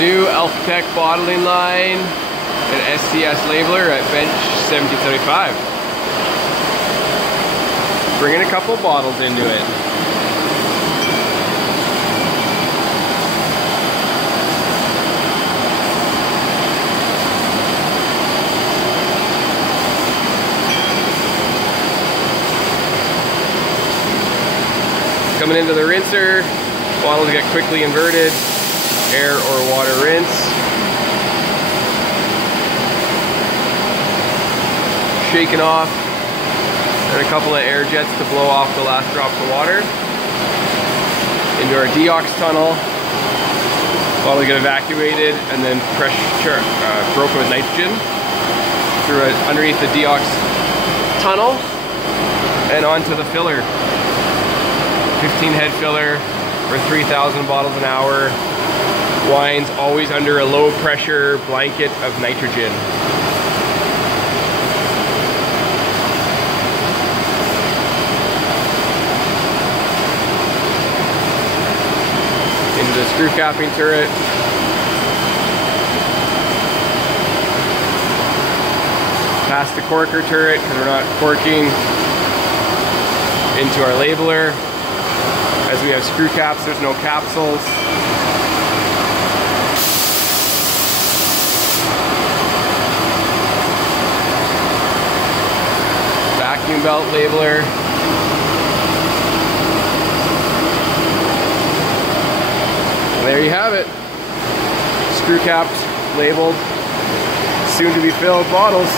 New Cellar-Tek bottling line and STS labeler at bench 1735. Bringing a couple bottles into it. Coming into the rinser, bottles get quickly inverted, air or water rinse. Shaken off, and a couple of air jets to blow off the last drops of water. Into our deox tunnel, bottles get evacuated and then pressure broken with nitrogen through underneath the deox tunnel and onto the filler. 15 head filler for 3,000 bottles an hour. Wines always under a low pressure blanket of nitrogen. Into the screw capping turret. Past the corker turret because we're not corking. Into our labeler. As we have screw caps, there's no capsules. Vacuum belt labeler. And there you have it. Screw capped, labeled, soon to be filled bottles.